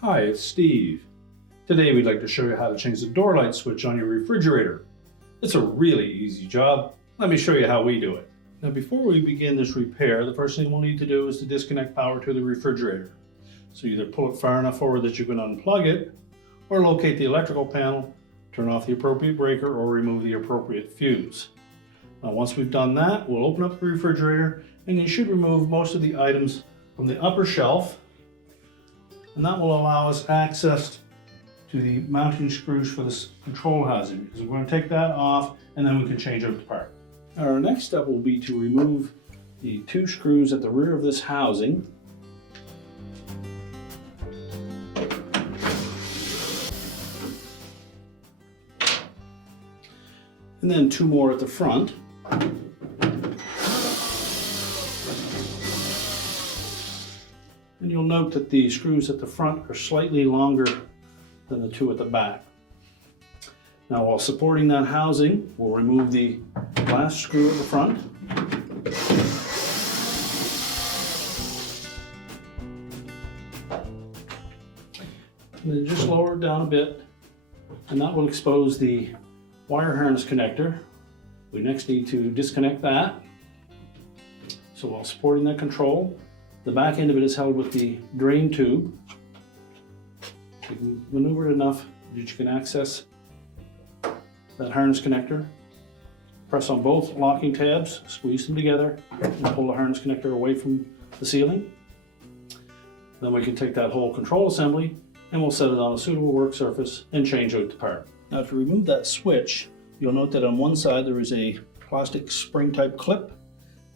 Hi, it's Steve. Today we'd like to show you how to change the door light switch on your refrigerator. It's a really easy job. Let me show you how we do it. Now before we begin this repair, the first thing we'll need to do is to disconnect power to the refrigerator. So either pull it far enough forward that you can unplug it, or locate the electrical panel, turn off the appropriate breaker, or remove the appropriate fuse. Now once we've done that, we'll open up the refrigerator and you should remove most of the items from the upper shelf, and that will allow us access to the mounting screws for this control housing, because we're going to take that off and then we can change out the part. Our next step will be to remove the 2 screws at the rear of this housing. And then 2 more at the front. And you'll note that the screws at the front are slightly longer than the 2 at the back. Now while supporting that housing, we'll remove the last screw at the front. And then just lower it down a bit, and that will expose the wire harness connector. We next need to disconnect that. So while supporting that control, the back end of it is held with the drain tube. You can maneuver it enough that you can access that harness connector. Press on both locking tabs, squeeze them together, and pull the harness connector away from the ceiling. Then we can take that whole control assembly and we'll set it on a suitable work surface and change out the part. Now to remove that switch, you'll note that on one side there is a plastic spring type clip,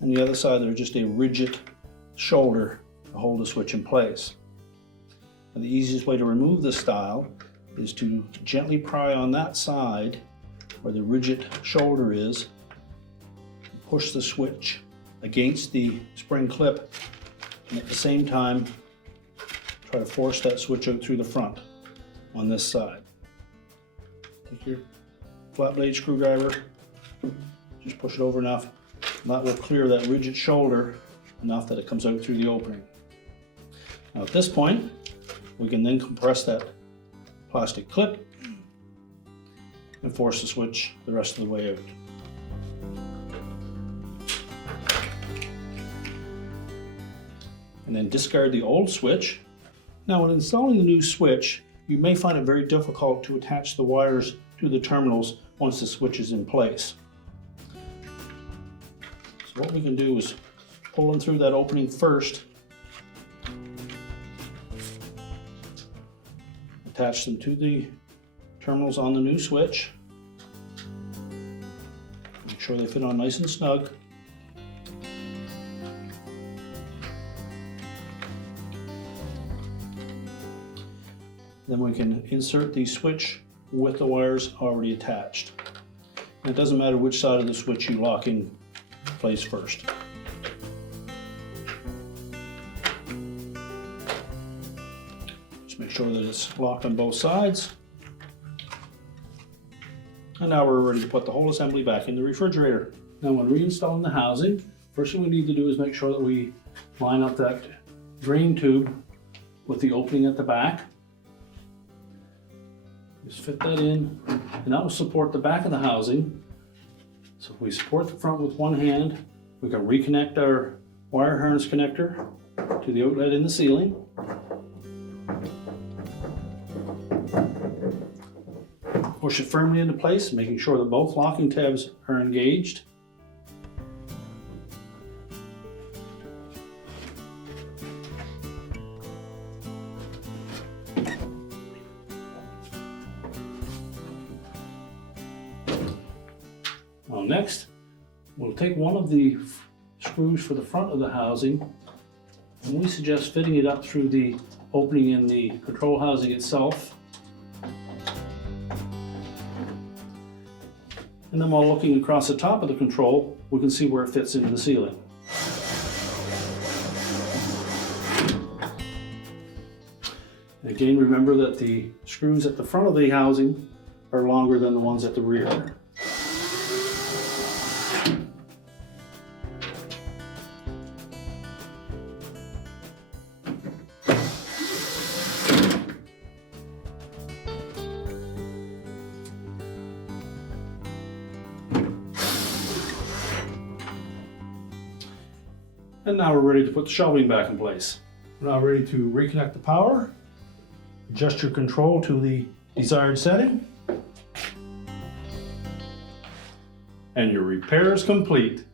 and the other side there's just a rigid shoulder to hold the switch in place. And the easiest way to remove this style is to gently pry on that side where the rigid shoulder is, push the switch against the spring clip, and at the same time try to force that switch out through the front on this side. Take your flat blade screwdriver, just push it over enough, and that will clear that rigid shoulder enough that it comes out through the opening. Now at this point, we can then compress that plastic clip and force the switch the rest of the way out. And then discard the old switch. Now when installing the new switch, you may find it very difficult to attach the wires to the terminals once the switch is in place. So what we can do is pull them through that opening first, attach them to the terminals on the new switch, make sure they fit on nice and snug. Then we can insert the switch with the wires already attached. And it doesn't matter which side of the switch you lock in place first. Make sure that it's locked on both sides. And now we're ready to put the whole assembly back in the refrigerator. Now when reinstalling the housing, first thing we need to do is make sure that we line up that drain tube with the opening at the back. Just fit that in, and that will support the back of the housing. So if we support the front with one hand, we can reconnect our wire harness connector to the outlet in the ceiling. Push it firmly into place, making sure that both locking tabs are engaged. Now next, we'll take one of the screws for the front of the housing, and we suggest fitting it up through the opening in the control housing itself. And then while looking across the top of the control, we can see where it fits into the ceiling. And again, remember that the screws at the front of the housing are longer than the ones at the rear. And now we're ready to put the shelving back in place. We're now ready to reconnect the power, adjust your control to the desired setting, and your repair is complete.